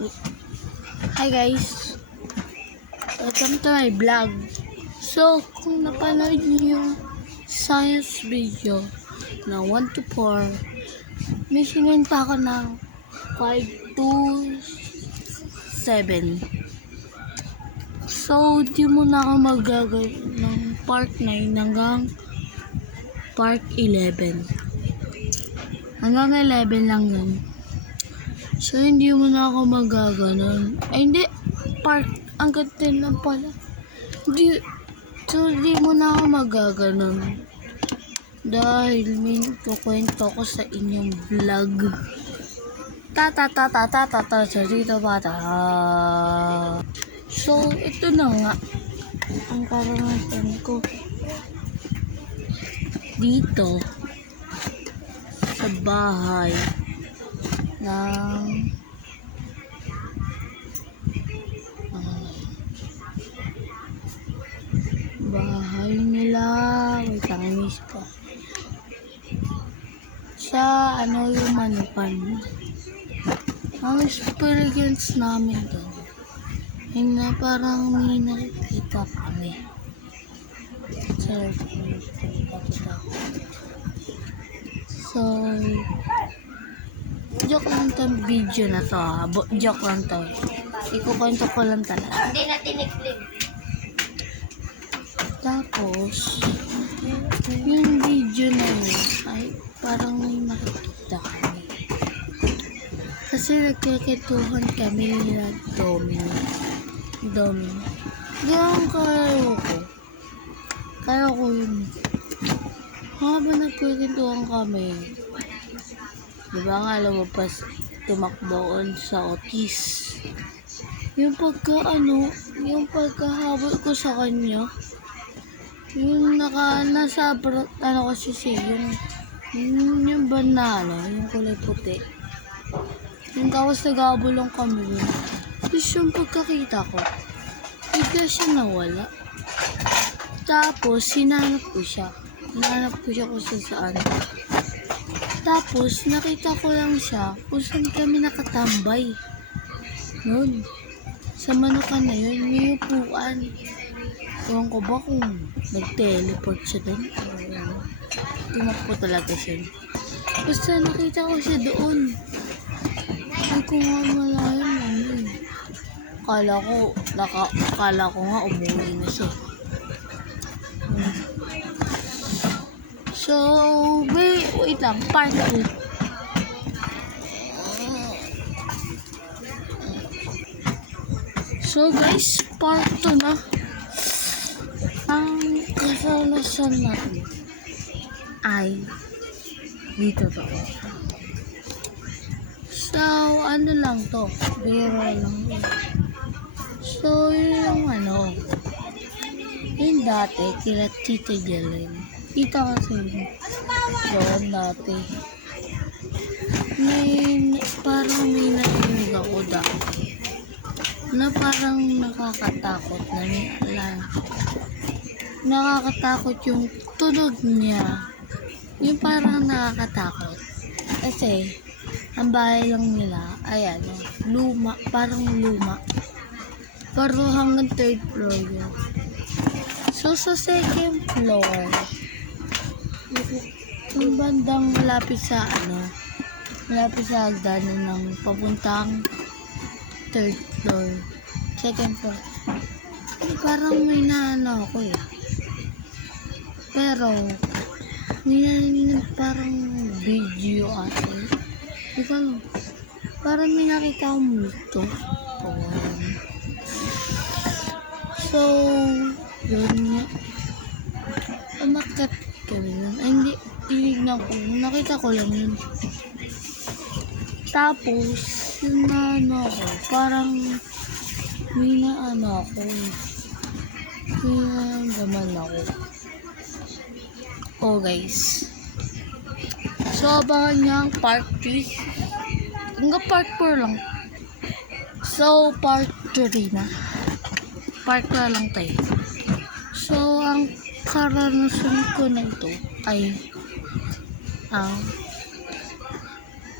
Hi guys, welcome to my vlog. So, kung napanood niyo yung science video na 1 to 4, may sinend pa ako ng 5 to 7. So, di mo na ako magagawin ng part 9 hanggang part 11. Hanggang 11 lang yun. So, hindi mo na ako magaganon. Ay, hindi. Part, ang ganda lang pala. Hindi mo na ako magaganon. Dahil may kukwento ko sa inyong vlog. Dito bata. So, ito na nga. Ang karanasan ko. Dito. Sa bahay. Ng bahay nila, wait lang, miss ko sa yung Manukan. Ang experience namin doon ay na parang may nakikita kami so joke lang tong video na to ha. Joke lang to. Ikukwento ko lang talaga. Hindi na tinikling. Tapos, yung video na yun ay parang may makikita kami. Kasi nagkakituhan kami na Domino. Di ang kaya ko yun. Habang nagkakituhan kami, diba nga lumabas tumakboon sa Otis. Yung pagkahabol ko sa kanya, yung nasa kasi siya, yung banana, yung kulay puti. Yung tapos naghabol lang kami yun. Tapos yung pagkakita ko, bigla siya nawala. Tapos, hinanap ko siya kung saan. Tapos, nakita ko lang siya kung saan kami nakatambay. Noon. Sa Manukan na yun, may upuan. Ewan ko ba kung nag-teleport siya doon? Tumakbo talaga siya. Basta nakita ko siya doon. Hindi ko nga malayan namin. Akala ko nga umuwi na siya. So, wait lang, part 2. So guys, part 2 na. Ang kasalasan natin ay dito to. So, ano lang to? Biro lang yun. So, yung yung dati, kila Tita Jelen. Kita kasi doon dati. Parang may narinig ako dati. Na parang nakakatakot na may alam. Nakakatakot yung tunog niya. Yung parang nakakatakot. Kasi, ang bahay lang nila, ayan, luma, parang luma. Pero hanggang 3rd floor yun. So, sa 2nd floor, yung bandang malapit sa hagdanan ng papuntang 3rd floor, 2nd floor. Parang may ako eh. Pero, may parang video ate. Parang may nakita akong multo. So, yun nga. Umakyat kami nun. Ay, hindi. Tinignan ko. Nakita ko lang yun. Tapos, yung ako, parang may ako. Gaman ako. Oh guys. So, abangan nyo ang part 3. Hanggang part 4 lang. So, part 3 na. Part 4 lang tayo. So, ang karanasan ko na ito ay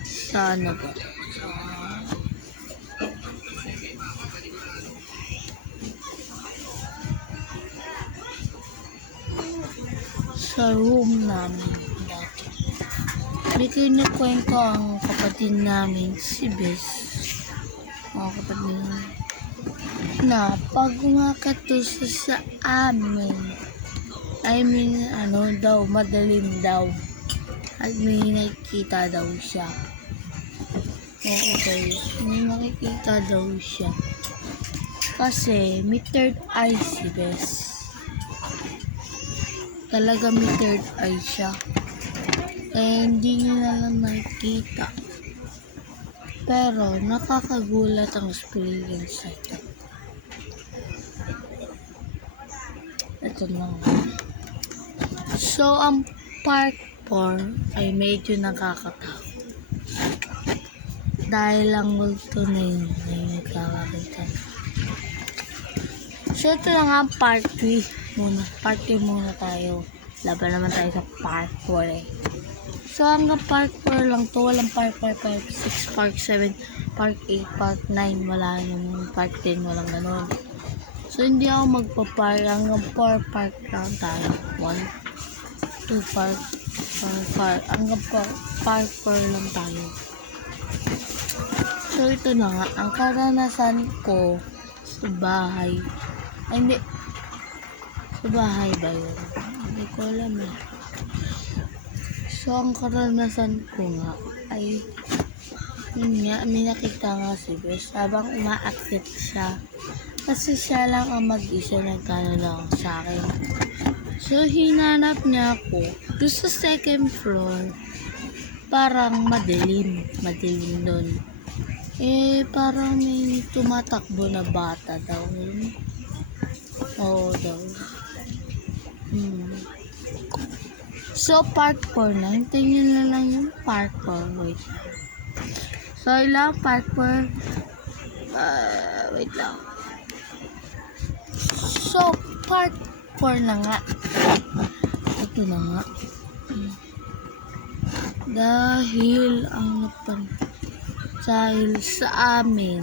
sa ano ba? sa room namin dati. May kinikwento ang kapatid namin, si Bes. Mga kapatid namin. Na pag umakyat to sa amin, I mean, madalim daw. At may nakikita daw siya. Oo, guys. May nakikita daw siya. Kasi, may third eye si Bes. Talaga may third eye siya. Eh, hindi niya na lang nakikita. Pero, nakakagulat ang experience ito. Ito lang. So, ang part 4 ay medyo nakakatakot. Dahil lang multo na yun nagkakakita. So, ito lang ang part 3 muna. Part 3 muna tayo. Laban naman tayo sa part 4 eh. So, hanggang part 4 lang to. Walang part 5, part 6, part 7, part 8, part 9. Wala yung part 10. Walang ganun. So, hindi ako magpa-part. Hanggang 4 part lang tayo. 1, 2 part. Hanggang part 4 lang tayo. So, ito na nga. Ang karanasan ko sa bahay. Ay, hindi. Sa bahay ba yun? Hindi ko alam eh. So, ang karanasan ko nga ay yun nga, may nakita nga si Bes habang umaakyat siya. Kasi siya lang ang mag-isa nagkano lang sa akin. So, hinanap niya ako doon sa second floor. Parang madilim. Madilim doon. Eh, parang may tumatakbo na bata daw. Oo daw. So, part 4 na. Hintayin na lang yung part 4. Wait. So, ilang part 4? Wait lang. So, part 4 na nga. Ito na nga. Dahil sa amin,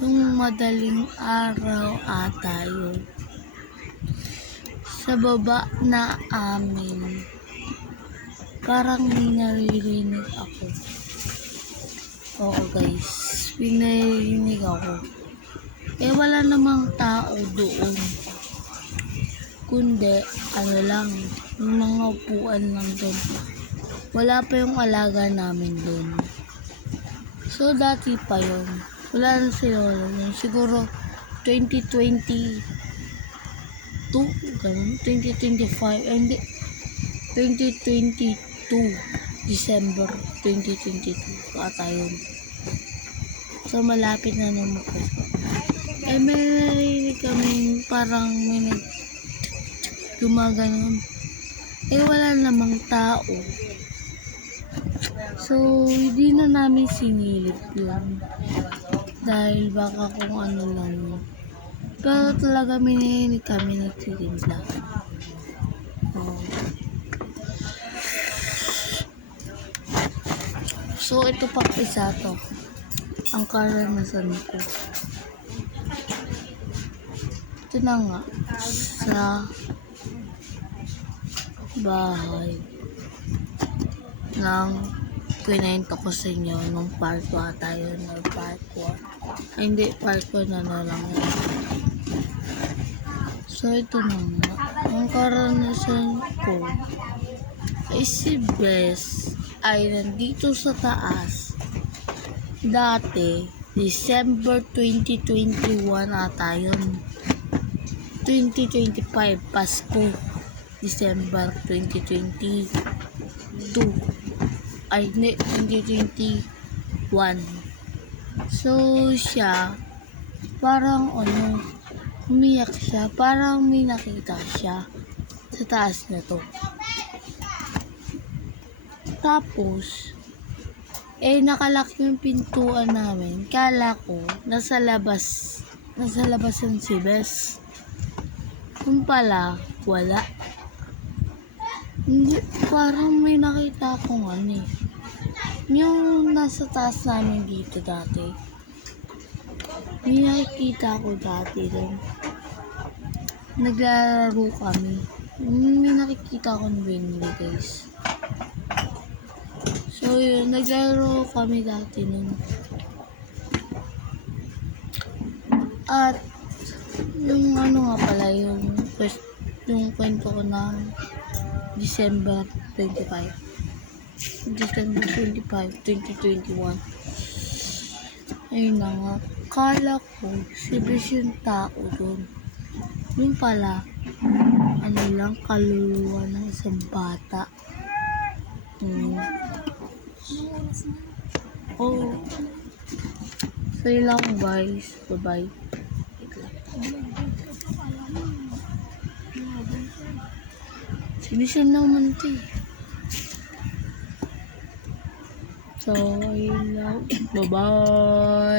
yung madaling araw ata yun. Sa baba na amin, parang may naririnig ako. Oo guys, pinarinig ako. Eh wala namang tao doon. Kundi, lang, yung mga upuan lang doon. Wala pa yung alaga namin doon. So, dati pa yun. Wala na sila yun. Siguro, 2022, ganun, 2025, hindi, 2022, December 2022, ata yun. So, malapit na naman po. Eh, may narinig kami, parang may gumaganon. Eh, wala namang tao. So, hindi na namin sinilip yun. Dahil baka kung ano lang yun. Pero talaga minihinig kami nagtitimpla. So, ito pa isa to. Ang karanasan ko. Ito na nga. Sa bahay ng kwento ko sa inyo nung part 1 tayo na part 1. Ay, hindi, part 1 na lang yun. So, ito na nga. Ang karanasan ko ay si Bes ay nandito sa taas. Dati, December 2021 ata yun. 2025, Pasko. December 2022. Ay, hindi, 2021. So, siya, parang umiyak siya. Parang may nakita siya sa taas na to. Tapos, nakalak yung pintuan namin. Kala ko, nasa labasan si Bes. Kung pala, wala. Hindi, parang may nakita akong yung nasa taas namin dito dati. May nakikita ko dati doon. Naglalaro kami. May nakikita akong binili guys. So yun, naglaro kami dati nun. At yung ano nga pala, yung kwento ko ng December 25. December 25, 2021. Ayun na nga. Kala ko, serious yung tao doon. Yung pala, ano lang, kaluluwa ng isang bata. Oh. So yun lang guys. Bye-bye. Sinisyon naman ito eh. So, ayun lang. Bye-bye.